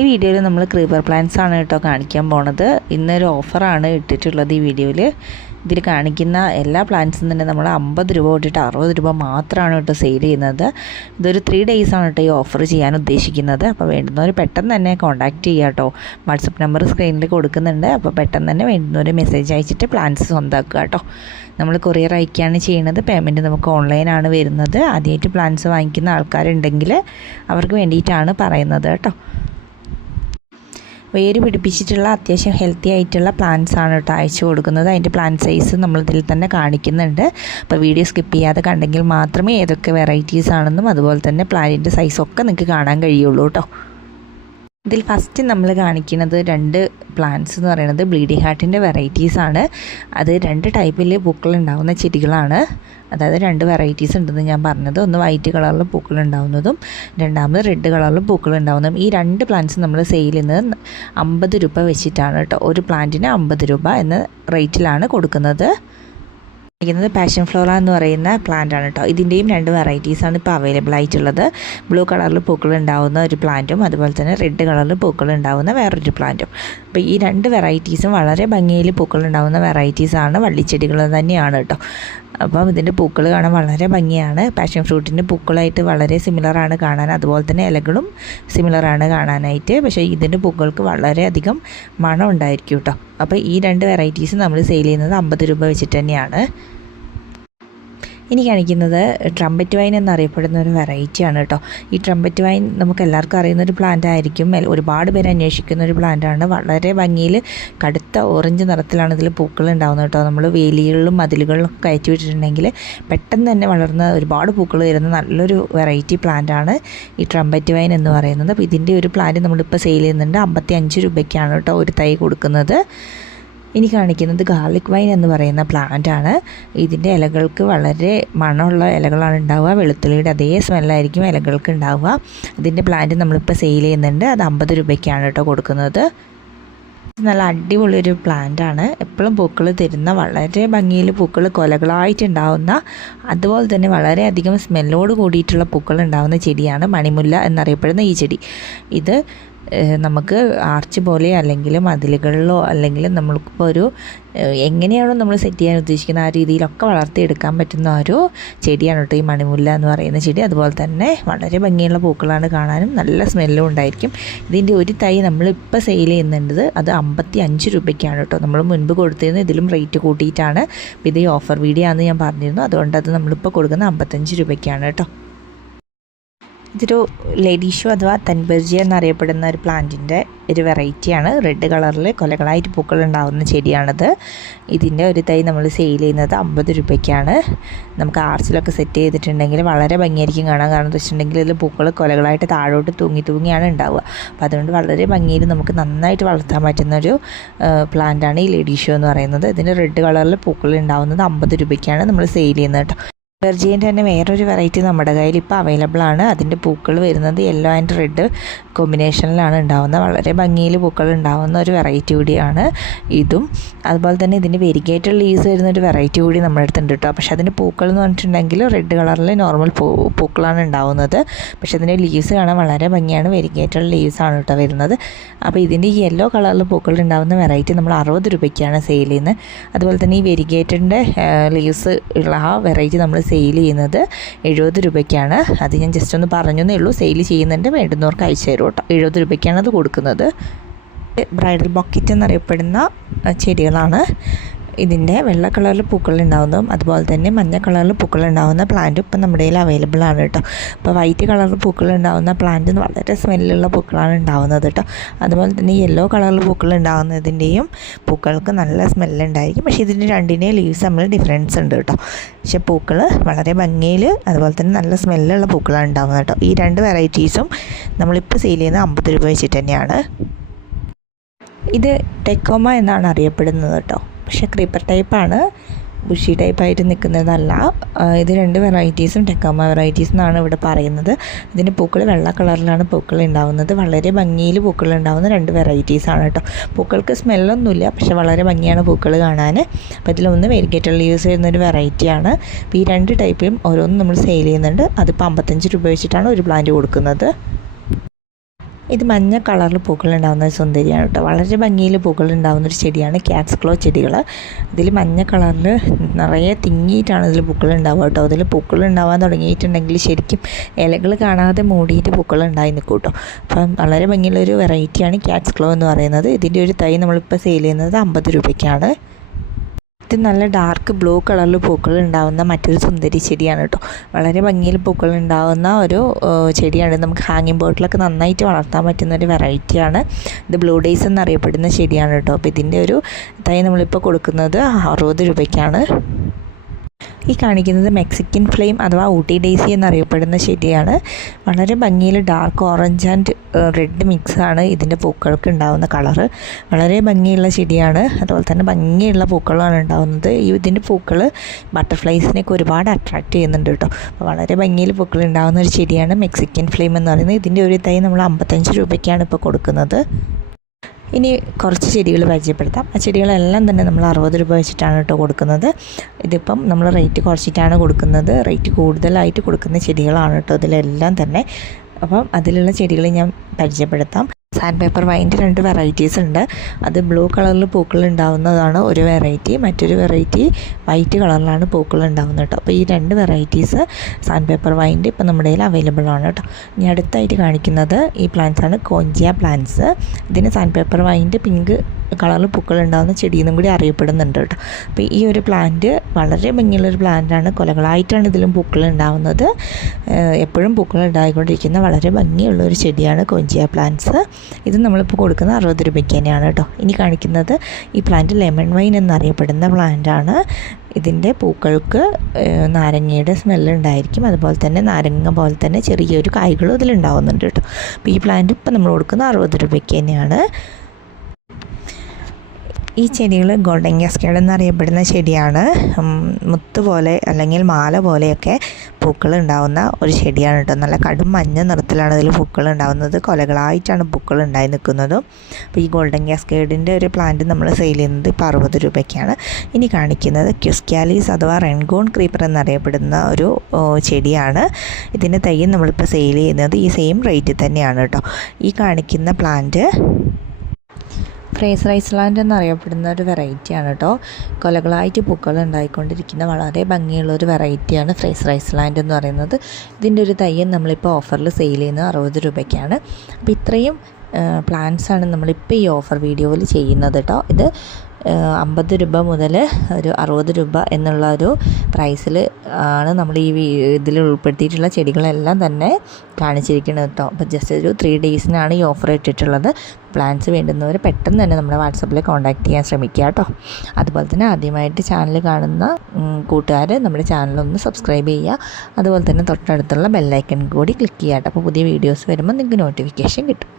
ഈ വീഡിയോയിൽ നമ്മൾ ക്രീപ്പർ പ്ലാന്റ്സ് ആണ് കേട്ടോ കാണിക്കാൻ പോണത്. ഇന്നൊരു ഓഫറാണ് ഇട്ടിട്ടുള്ളത് ഈ വീഡിയോയിൽ. ഇതിൽ കാണിക്കുന്ന എല്ലാ പ്ലാന്റ്സും തന്നെ നമ്മൾ 50 രൂപ തൊട്ടിട്ട് 60 രൂപ മാത്രമാണ് കേട്ടോ സെയിൽ ചെയ്യുന്നത്. ഇതൊരു 3 days ആണ് കേട്ടോ ഈ ഓഫർ ചെയ്യാൻ ഉദ്ദേശിക്കുന്നത്. അപ്പോൾ വേണ്ടുന്നവർ പെട്ടെന്ന് തന്നെ കോൺടാക്റ്റ് ചെയ്യുക കേട്ടോ. വാട്സപ്പ് നമ്പർ സ്ക്രീനിൽ കൊടുക്കുന്നുണ്ട്. അപ്പോൾ പെട്ടെന്ന് തന്നെ വേണ്ടുന്നവർ മെസ്സേജ് അയച്ചിട്ട് പ്ലാന്റ്സ് സ്വന്തമാക്കുക കേട്ടോ. നമ്മൾ കൊറിയർ അയക്കുകയാണ് ചെയ്യുന്നത്. പേയ്മെൻറ്റ് നമുക്ക് ഓൺലൈനാണ് വരുന്നത്. ആദ്യമായിട്ട് പ്ലാന്റ്സ് വാങ്ങിക്കുന്ന ആൾക്കാരുണ്ടെങ്കിൽ അവർക്ക് വേണ്ടിയിട്ടാണ് പറയുന്നത് കേട്ടോ. വേര് പിടിപ്പിച്ചിട്ടുള്ള അത്യാവശ്യം ഹെൽത്തി ആയിട്ടുള്ള പ്ലാന്റ്സ് ആണ് കേട്ടോ അയച്ചു കൊടുക്കുന്നത്. അതിൻ്റെ പ്ലാന്റ് സൈസ് നമ്മളിതിൽ തന്നെ കാണിക്കുന്നുണ്ട്. അപ്പോൾ വീഡിയോ സ്കിപ്പ് ചെയ്യാതെ കണ്ടെങ്കിൽ മാത്രമേ ഏതൊക്കെ വെറൈറ്റീസ് ആണെന്നും അതുപോലെ തന്നെ പ്ലാന്റിൻ്റെ സൈസൊക്കെ നിങ്ങൾക്ക് കാണാൻ കഴിയുള്ളൂ കേട്ടോ. ഇതിൽ ഫസ്റ്റ് നമ്മൾ കാണിക്കുന്നത് 2 പ്ലാന്റ്സ് എന്ന് പറയുന്നത് ബ്ലീഡിംഗ് ഹാർട്ടിൻ്റെ വെറൈറ്റീസാണ്. അത് 2 ടൈപ്പിൽ പൂക്കളുണ്ടാകുന്ന ചെടികളാണ്. അതായത് 2 വെറൈറ്റീസ് ഉണ്ടെന്ന് ഞാൻ പറഞ്ഞത്. ഒന്ന് വൈറ്റ് കളറിൽ പൂക്കളുണ്ടാവുന്നതും രണ്ടാമത് റെഡ് കളറിൽ പൂക്കളുണ്ടാവുന്നതും. ഈ 2 പ്ലാന്റ്സ് നമ്മൾ സെയിൽ ചെയ്യുന്നത് 50 രൂപ വെച്ചിട്ടാണ് കേട്ടോ. ഒരു പ്ലാന്റിന് 50 രൂപ എന്ന റേറ്റിലാണ് കൊടുക്കുന്നത്. പാഷൻ ഫ്ലോറ എന്ന് പറയുന്ന പ്ലാന്റ് ആണ് കേട്ടോ. ഇതിൻ്റെയും 2 വെറൈറ്റീസാണ് ഇപ്പോൾ അവൈലബിൾ ആയിട്ടുള്ളത്. ബ്ലൂ കളറിൽ പൂക്കൾ ഉണ്ടാവുന്ന ഒരു പ്ലാന്റും അതുപോലെ തന്നെ റെഡ് കളറിൽ പൂക്കൾ ഉണ്ടാവുന്ന വേറൊരു പ്ലാന്റും. അപ്പോൾ ഈ 2 വെറൈറ്റീസും വളരെ ഭംഗിയിൽ പൂക്കൾ ഉണ്ടാവുന്ന വെറൈറ്റീസാണ്. വള്ളിച്ചെടികൾ തന്നെയാണ് കേട്ടോ. അപ്പം ഇതിൻ്റെ പൂക്കൾ കാണാൻ വളരെ ഭംഗിയാണ്. പാഷൻ ഫ്രൂട്ടിൻ്റെ പൂക്കളായിട്ട് വളരെ സിമിലറാണ് കാണാൻ. അതുപോലെ തന്നെ ഇലകളും സിമിലറാണ് കാണാനായിട്ട്. പക്ഷേ ഇതിൻ്റെ പൂക്കൾക്ക് വളരെയധികം മണം ഉണ്ടായിരിക്കും കേട്ടോ. അപ്പോൾ ഈ 2 വെറൈറ്റീസ് നമ്മൾ സെയിൽ ചെയ്യുന്നത് 50 രൂപ വെച്ചിട്ട് തന്നെയാണ്. ഇനി കാണിക്കുന്നത് ട്രംപറ്റ് വൈൻ എന്നറിയപ്പെടുന്ന ഒരു വെറൈറ്റിയാണ് കേട്ടോ. ഈ ട്രംപറ്റ് വൈൻ നമുക്ക് എല്ലാവർക്കും അറിയുന്നൊരു പ്ലാന്റ് ആയിരിക്കും. ഒരുപാട് പേര് അന്വേഷിക്കുന്ന ഒരു പ്ലാന്റാണ്. വളരെ ഭംഗിയിൽ കടുത്ത ഓറഞ്ച് നിറത്തിലാണ് ഇതിൽ പൂക്കൾ ഉണ്ടാകുന്നത് കേട്ടോ. നമ്മൾ വേലികളിലും മതിലുകളിലും കയറ്റി വിട്ടിട്ടുണ്ടെങ്കിൽ പെട്ടെന്ന് തന്നെ വളർന്ന ഒരുപാട് പൂക്കൾ തരുന്ന നല്ലൊരു വെറൈറ്റി പ്ലാന്റാണ് ഈ ട്രംപറ്റ് വൈൻ എന്ന് പറയുന്നത്. അപ്പോൾ ഇതിൻ്റെ ഒരു പ്ലാന്റ് നമ്മളിപ്പോൾ സെയിൽ ചെയ്യുന്നുണ്ട്. 55 രൂപയ്ക്കാണ് കേട്ടോ ഒരു തൈ കൊടുക്കുന്നത്. ഇനി കാണിക്കുന്നത് ഗാർലിക് വൈൻ എന്ന് പറയുന്ന പ്ലാന്റ് ആണ്. ഇതിൻ്റെ ഇലകൾക്ക് വളരെ മണമുള്ള ഇലകളാണ് ഉണ്ടാവുക. വെളുത്തുള്ളിയുടെ അതേ സ്മെല്ലായിരിക്കും ഇലകൾക്ക് ഉണ്ടാവുക. ഇതിൻ്റെ പ്ലാന്റ് നമ്മളിപ്പോൾ സെയിൽ ചെയ്യുന്നുണ്ട്. അത് 50 രൂപയ്ക്കാണ് കേട്ടോ കൊടുക്കുന്നത്. നല്ല അടിപൊളിയൊരു പ്ലാന്റ് ആണ്. എപ്പോഴും പൂക്കൾ തരുന്ന, വളരെ ഭംഗിയിൽ പൂക്കൾ കൊലകളായിട്ടുണ്ടാവുന്ന, അതുപോലെ തന്നെ വളരെയധികം സ്മെല്ലോട് കൂടിയിട്ടുള്ള പൂക്കൾ ഉണ്ടാവുന്ന ചെടിയാണ് മണിമുല്ല എന്നറിയപ്പെടുന്ന ഈ ചെടി. ഇത് നമുക്ക് ആർച്ച് പോലെ അല്ലെങ്കിൽ മതിലുകളിലോ അല്ലെങ്കിൽ നമ്മൾക്കിപ്പോൾ ഒരു എങ്ങനെയാണോ നമ്മൾ സെറ്റ് ചെയ്യാൻ ഉദ്ദേശിക്കുന്ന ആ രീതിയിലൊക്കെ വളർത്തിയെടുക്കാൻ പറ്റുന്ന ഒരു ചെടിയാണ് കേട്ടോ ഈ മണിമുല്ല എന്ന് പറയുന്ന ചെടി. അതുപോലെ തന്നെ വളരെ ഭംഗിയുള്ള പൂക്കളാണ് കാണാനും, നല്ല സ്മെല്ലും ഉണ്ടായിരിക്കും. ഇതിൻ്റെ ഒരു തൈ നമ്മളിപ്പോൾ സെയിൽ ചെയ്യുന്നുണ്ട്. അത് 55 രൂപയ്ക്കാണ് കേട്ടോ. നമ്മൾ മുൻപ് കൊടുത്തിരുന്നത് ഇതിലും റേറ്റ് കൂട്ടിയിട്ടാണ്. ഇത് ഈ ഓഫർ വീഡിയോ ആണെന്ന് ഞാൻ പറഞ്ഞിരുന്നു. അതുകൊണ്ട് അത് നമ്മളിപ്പോൾ കൊടുക്കുന്നത് 55 രൂപയ്ക്കാണ് കേട്ടോ. ഇതൊരു ലേഡീഷോ അഥവാ തൻബർജി എന്നറിയപ്പെടുന്ന ഒരു പ്ലാന്റിൻ്റെ ഒരു വെറൈറ്റിയാണ്. റെഡ് കളറിൽ കൊലകളായിട്ട് പൂക്കൾ ഉണ്ടാകുന്ന ചെടിയാണത്. ഇതിൻ്റെ ഒരു തൈ നമ്മൾ സെയിൽ ചെയ്യുന്നത് 50 രൂപയ്ക്കാണ്. നമുക്ക് ആർച്ചിലൊക്കെ സെറ്റ് ചെയ്തിട്ടുണ്ടെങ്കിൽ വളരെ ഭംഗിയായിരിക്കും കാണാൻ. കാരണം എന്ന് വെച്ചിട്ടുണ്ടെങ്കിൽ ഇതിൽ പൂക്കൾ കൊലകളായിട്ട് താഴോട്ട് തൂങ്ങിയാണ് ഉണ്ടാവുക. അപ്പോൾ അതുകൊണ്ട് വളരെ ഭംഗിയിൽ നമുക്ക് നന്നായിട്ട് വളർത്താൻ പറ്റുന്നൊരു പ്ലാന്റാണ് ഈ ലേഡീഷോ എന്ന് പറയുന്നത്. ഇതിൻ്റെ റെഡ് കളറിൽ പൂക്കൾ ഉണ്ടാകുന്നത് 50 രൂപയ്ക്കാണ് നമ്മൾ സെയിൽ ചെയ്യുന്നത് കേട്ടോ. ബെർജീൻ്റെ തന്നെ വേറൊരു വെറൈറ്റി നമ്മുടെ കയ്യിൽ ഇപ്പോൾ അവൈലബിൾ ആണ്. അതിൻ്റെ പൂക്കൾ വരുന്നത് യെല്ലോ ആൻഡ് റെഡ് കോമ്പിനേഷനിലാണ് ഉണ്ടാകുന്നത്. വളരെ ഭംഗിയിൽ പൂക്കൾ ഉണ്ടാകുന്ന ഒരു വെറൈറ്റി കൂടിയാണ് ഇതും. അതുപോലെ തന്നെ ഇതിൻ്റെ വെരിഗേറ്റഡ് ലീവ്സ് വരുന്നൊരു വെറൈറ്റി കൂടി നമ്മുടെ അടുത്തുണ്ട് കേട്ടോ. പക്ഷേ അതിൻ്റെ പൂക്കൾ എന്ന് പറഞ്ഞിട്ടുണ്ടെങ്കിൽ റെഡ് കളറിൽ നോർമൽ പൂക്കളാണ് ഉണ്ടാകുന്നത്. പക്ഷേ അതിൻ്റെ ലീവ്സ് കാണാൻ വളരെ ഭംഗിയാണ്. വെരിഗേറ്റഡ് ലീവ്സ് ആണ് കേട്ടോ വരുന്നത്. അപ്പോൾ ഇതിൻ്റെ ഈ യെല്ലോ കളറിൽ പൂക്കൾ ഉണ്ടാകുന്ന വെറൈറ്റി നമ്മൾ 60 രൂപയ്ക്കാണ് സെയിൽ ചെയ്യുന്നത്. അതുപോലെ തന്നെ ഈ വെരിഗേറ്റഡിൻ്റെ ലീവ്സ് ഉള്ള ആ വെറൈറ്റി നമ്മൾ സെയിൽ ചെയ്യുന്നത് 70 രൂപയ്ക്കാണ്. അത് ഞാൻ ജസ്റ്റ് ഒന്ന് പറഞ്ഞേ ഉള്ളൂ. സെയിൽ ചെയ്യുന്നുണ്ട്, വേണ്ടുന്നവർക്ക് അയച്ചു തരും കേട്ടോ. 70 രൂപയ്ക്കാണ് അത് കൊടുക്കുന്നത്. ബ്രൈഡൽ ബക്കറ്റ് എന്നറിയപ്പെടുന്ന ചെടികളാണ്. ഇതിൻ്റെ വെള്ള കളറിൽ പൂക്കൾ ഉണ്ടാകുന്നതും അതുപോലെ തന്നെ മഞ്ഞ കളറിൽ പൂക്കൾ ഉണ്ടാകുന്ന പ്ലാന്റും ഇപ്പം നമ്മുടെ കയ്യിൽ അവൈലബിൾ ആണ് കേട്ടോ. ഇപ്പോൾ വൈറ്റ് കളറിൽ പൂക്കൾ ഉണ്ടാകുന്ന പ്ലാന്റ് വളരെ സ്മെല്ലുള്ള പൂക്കളാണ് ഉണ്ടാകുന്നത് കേട്ടോ. അതുപോലെ തന്നെ യെല്ലോ കളറിൽ പൂക്കൾ ഉണ്ടാകുന്നതിൻ്റെയും പൂക്കൾക്ക് നല്ല സ്മെല്ലുണ്ടായിരിക്കും. പക്ഷേ ഇതിൻ്റെ രണ്ടിൻ്റെയും ലീവ്സ് നമ്മൾ ഡിഫറൻസ് ഉണ്ട് കേട്ടോ. പക്ഷേ പൂക്കൾ വളരെ ഭംഗിയിൽ അതുപോലെ തന്നെ നല്ല സ്മെല്ലുള്ള പൂക്കളാണ് ഉണ്ടാകുന്നത് കേട്ടോ. ഈ 2 വെറൈറ്റീസും നമ്മളിപ്പോൾ സെയിൽ ചെയ്യുന്നത് 50 രൂപ വെച്ചിട്ട് തന്നെയാണ്. ഇത് ടെക്കോമ എന്നാണ് അറിയപ്പെടുന്നത് കേട്ടോ. പക്ഷേ ക്രീപ്പർ ടൈപ്പാണ്, ബുഷി ടൈപ്പായിട്ട് നിൽക്കുന്നതല്ല. ഇത് 2 വെറൈറ്റീസും ടെക്കോമ വെറൈറ്റീസ് എന്നാണ് ഇവിടെ പറയുന്നത്. ഇതിൻ്റെ പൂക്കൾ വെള്ള കളറിലാണ് പൂക്കൾ ഉണ്ടാകുന്നത്. വളരെ ഭംഗിയിൽ പൂക്കൾ ഉണ്ടാകുന്ന 2 വെറൈറ്റീസാണ് കേട്ടോ. പൂക്കൾക്ക് സ്മെല്ലൊന്നുമില്ല, പക്ഷേ വളരെ ഭംഗിയാണ് പൂക്കൾ കാണാൻ. അപ്പോൾ ഇതിലൊന്ന് വെരിഗേറ്റഡ് ലീവ്സ് വരുന്നൊരു വെറൈറ്റിയാണ്. അപ്പോൾ ഈ 2 ടൈപ്പിലും ഓരോന്നും നമ്മൾ സെയിൽ ചെയ്യുന്നുണ്ട്. അതിപ്പോൾ 55 രൂപ വെച്ചിട്ടാണ് ഒരു പ്ലാന്റ് കൊടുക്കുന്നത്. ഇത് മഞ്ഞ കളറിൽ പൂക്കളുണ്ടാകുന്ന ഒരു സുന്ദരിയാണ് കേട്ടോ. വളരെ ഭംഗിയിൽ പൂക്കളുണ്ടാകുന്നൊരു ചെടിയാണ് ക്യാറ്റ്സ് ക്ലോ ചെടികൾ. ഇതിൽ മഞ്ഞ കളറിൽ നിറയെ തിങ്ങിയിട്ടാണ് ഇതിൽ പൂക്കളുണ്ടാവുക കേട്ടോ. അതിൽ പൂക്കളുണ്ടാവാൻ തുടങ്ങിയിട്ടുണ്ടെങ്കിൽ ശരിക്കും ഇലകൾ കാണാതെ മൂടിയിട്ട് പൂക്കളുണ്ടായി നിൽക്കും കേട്ടോ. അപ്പം വളരെ ഭംഗിയുള്ളൊരു വെറൈറ്റിയാണ് ക്യാറ്റ്സ് ക്ലോ എന്ന് പറയുന്നത്. ഇതിൻ്റെ ഒരു തൈ നമ്മളിപ്പോൾ സെയിൽ ചെയ്യുന്നത് 50 രൂപയ്ക്കാണ്. ഇത് നല്ല ഡാർക്ക് ബ്ലൂ കളറിൽ പൂക്കൾ ഉണ്ടാകുന്ന മറ്റൊരു സുന്ദരി ചെടിയാണ് കേട്ടോ. വളരെ ഭംഗിയിൽ പൂക്കൾ ഉണ്ടാകുന്ന ഒരു ചെടിയാണ്. നമുക്ക് ഹാങ്ങിങ് ബോട്ടിലൊക്കെ നന്നായിട്ട് വളർത്താൻ പറ്റുന്ന ഒരു വെറൈറ്റിയാണ്. ഇത് ബ്ലൂ ഡേയ്സ് എന്നറിയപ്പെടുന്ന ചെടിയാണ് കേട്ടോ. അപ്പോൾ ഇതിൻ്റെ ഒരു തൈ നമ്മളിപ്പോൾ കൊടുക്കുന്നത് 60 രൂപയ്ക്കാണ്. ഈ കാണിക്കുന്നത് മെക്സിക്കൻ ഫ്ലെയിം അഥവാ ഊട്ടി ഡേയ്സി എന്നറിയപ്പെടുന്ന ചെടിയാണ്. വളരെ ഭംഗിയിൽ ഡാർക്ക് ഓറഞ്ച് ആൻഡ് റെഡ് മിക്സാണ് ഇതിൻ്റെ പൂക്കൾക്ക് ഉണ്ടാകുന്ന കളറ്. വളരെ ഭംഗിയുള്ള ചെടിയാണ്. അതുപോലെ തന്നെ ഭംഗിയുള്ള പൂക്കളാണ് ഉണ്ടാകുന്നത്. ഇതിൻ്റെ പൂക്കൾ ബട്ടർഫ്ലൈസിനെയൊക്കെ ഒരുപാട് അട്രാക്റ്റ് ചെയ്യുന്നുണ്ട് കേട്ടോ. അപ്പോൾ വളരെ ഭംഗിയിൽ പൂക്കൾ ഉണ്ടാകുന്ന ഒരു ചെടിയാണ് മെക്സിക്കൻ ഫ്ലെയിം എന്ന് പറയുന്നത്. ഇതിൻ്റെ ഒരു തൈ നമ്മൾ 55 രൂപയ്ക്കാണ് ഇപ്പോൾ കൊടുക്കുന്നത്. ഇനി കുറച്ച് ചെടികൾ പരിചയപ്പെടുത്താം. ആ ചെടികളെല്ലാം തന്നെ നമ്മൾ 60 രൂപ വെച്ചിട്ടാണ് കേട്ടോ കൊടുക്കുന്നത്. ഇതിപ്പം നമ്മൾ റേറ്റ് കുറച്ചിട്ടാണ് കൊടുക്കുന്നത്. റേറ്റ് കൂടുതലായിട്ട് കൊടുക്കുന്ന ചെടികളാണ് കേട്ടോ ഇതിലെല്ലാം തന്നെ. അപ്പം അതിലുള്ള ചെടികൾ ഞാൻ പരിചയപ്പെടുത്താം. സാൻഡ് പേപ്പർ വൈൻ്റെ 2 വെറൈറ്റീസ് ഉണ്ട്. അത് ബ്ലൂ കളറിൽ പൂക്കൾ ഉണ്ടാവുന്നതാണ് ഒരു വെറൈറ്റി. മറ്റൊരു വെറൈറ്റി വൈറ്റ് കളറിലാണ് പൂക്കൾ ഉണ്ടാവുന്നത് കേട്ടോ. അപ്പോൾ ഈ 2 വെറൈറ്റീസ് സാൻഡ് പേപ്പർ വൈൻ്റെ ഇപ്പം നമ്മുടെ കയ്യിൽ അവൈലബിൾ ആണ് കേട്ടോ. ഇനി അടുത്തായിട്ട് കാണിക്കുന്നത് ഈ പ്ലാന്റ്സ് ആണ്, കോഞ്ചിയ പ്ലാന്റ്സ്. ഇതിന് സാൻഡ് പേപ്പർ വൈൻ്റെ പിങ്ക് കളറിൽ പൂക്കൾ ഉണ്ടാകുന്ന ചെടിയെന്നും കൂടി അറിയപ്പെടുന്നുണ്ട് കേട്ടോ. അപ്പോൾ ഈ ഒരു പ്ലാന്റ് വളരെ ഭംഗിയുള്ളൊരു പ്ലാന്റാണ്. കൊലകളായിട്ടാണ് ഇതിലും പൂക്കൾ ഉണ്ടാകുന്നത്. എപ്പോഴും പൂക്കൾ ഉണ്ടായിക്കൊണ്ടിരിക്കുന്ന വളരെ ഭംഗിയുള്ളൊരു ചെടിയാണ് കോഞ്ചിയ പ്ലാന്റ്സ്. ഇത് നമ്മളിപ്പോൾ കൊടുക്കുന്നത് 60 രൂപയ്ക്ക് തന്നെയാണ് കേട്ടോ. ഇനി കാണിക്കുന്നത് ഈ പ്ലാന്റ് ലെമൺ വൈൻ എന്നറിയപ്പെടുന്ന പ്ലാന്റാണ്. ഇതിൻ്റെ പൂക്കൾക്ക് നാരങ്ങയുടെ സ്മെല്ലുണ്ടായിരിക്കും. അതുപോലെ തന്നെ നാരങ്ങ പോലെ തന്നെ ചെറിയൊരു കായ്കളും ഇതിലുണ്ടാവുന്നുണ്ട് കേട്ടോ. അപ്പോൾ ഈ പ്ലാന്റ് ഇപ്പോൾ നമ്മൾ കൊടുക്കുന്നത് 60 രൂപയ്ക്ക് തന്നെയാണ്. ഈ ചെടികൾ ഗോൾഡൻ കാസ്കേഡ് എന്നറിയപ്പെടുന്ന ചെടിയാണ്. മുത്ത് പോലെ അല്ലെങ്കിൽ മാല പോലെയൊക്കെ പൂക്കൾ ഉണ്ടാകുന്ന ഒരു ചെടിയാണ് കേട്ടോ. നല്ല കടും മഞ്ഞ നിറത്തിലാണ് ഇതിൽ പൂക്കൾ ഉണ്ടാകുന്നത്. കൊലകളായിട്ടാണ് പൂക്കൾ ഉണ്ടായി നിൽക്കുന്നതും. അപ്പോൾ ഈ ഗോൾഡൻ കാസ്കേഡിൻ്റെ ഒരു പ്ലാന്റ് നമ്മൾ സെയിൽ ചെയ്യുന്നത് ഇപ്പോൾ 60 രൂപയ്ക്കാണ്. ഇനി കാണിക്കുന്നത് ക്യുസ്കാലീസ് അഥവാ റെൻഗോൺ ക്രീപ്പർ എന്നറിയപ്പെടുന്ന ഒരു ചെടിയാണ്. ഇതിൻ്റെ തൈ നമ്മളിപ്പോൾ സെയിൽ ചെയ്യുന്നത് ഈ സെയിം റേറ്റിൽ തന്നെയാണ് കേട്ടോ. ഈ കാണിക്കുന്ന പ്ലാന്റ് ഫ്രേസർ ഐസ്ലാൻഡ് എന്നറിയപ്പെടുന്ന ഒരു വെറൈറ്റിയാണ് കേട്ടോ. കൊലകളായിട്ട് പൂക്കൾ ഉണ്ടായിക്കൊണ്ടിരിക്കുന്ന വളരെ ഭംഗിയുള്ളൊരു വെറൈറ്റിയാണ് ഫ്രേസർ ഐസ്ലാൻഡ് എന്ന് പറയുന്നത്. ഇതിൻ്റെ ഒരു തയ്യൻ നമ്മളിപ്പോൾ ഓഫറിൽ സെയിൽ ചെയ്യുന്നത് 60 രൂപയ്ക്കാണ്. അപ്പോൾ ഇത്രയും പ്ലാന്റ്സാണ് നമ്മളിപ്പോൾ ഈ ഓഫർ വീഡിയോയിൽ ചെയ്യുന്നത് കേട്ടോ. ഇത് 50 രൂപ മുതൽ ഒരു 60 രൂപ എന്നുള്ള ഒരു പ്രൈസിൽ ആണ് നമ്മൾ ഈ ഇതിൽ ഉൾപ്പെടുത്തിയിട്ടുള്ള ചെടികളെല്ലാം തന്നെ കാണിച്ചിരിക്കുന്നത് കേട്ടോ. അപ്പോൾ ജസ്റ്റ് ഒരു 3 ഡേയ്സിനാണ് ഈ ഓഫർ ഇട്ടിട്ടുള്ളത്. പ്ലാൻസ് വേണ്ടുന്നവർ പെട്ടെന്ന് തന്നെ നമ്മുടെ വാട്സപ്പിൽ കോൺടാക്റ്റ് ചെയ്യാൻ ശ്രമിക്കുക കേട്ടോ. അതുപോലെ തന്നെ ആദ്യമായിട്ട് ചാനൽ കാണുന്ന കൂട്ടുകാർ നമ്മുടെ ചാനലൊന്ന് സബ്സ്ക്രൈബ് ചെയ്യുക. അതുപോലെ തന്നെ തൊട്ടടുത്തുള്ള ബെല്ലൈക്കൺ കൂടി ക്ലിക്ക് ചെയ്യുക കേട്ടോ. അപ്പോൾ പുതിയ വീഡിയോസ് വരുമ്പോൾ നിങ്ങൾക്ക് നോട്ടിഫിക്കേഷൻ കിട്ടും.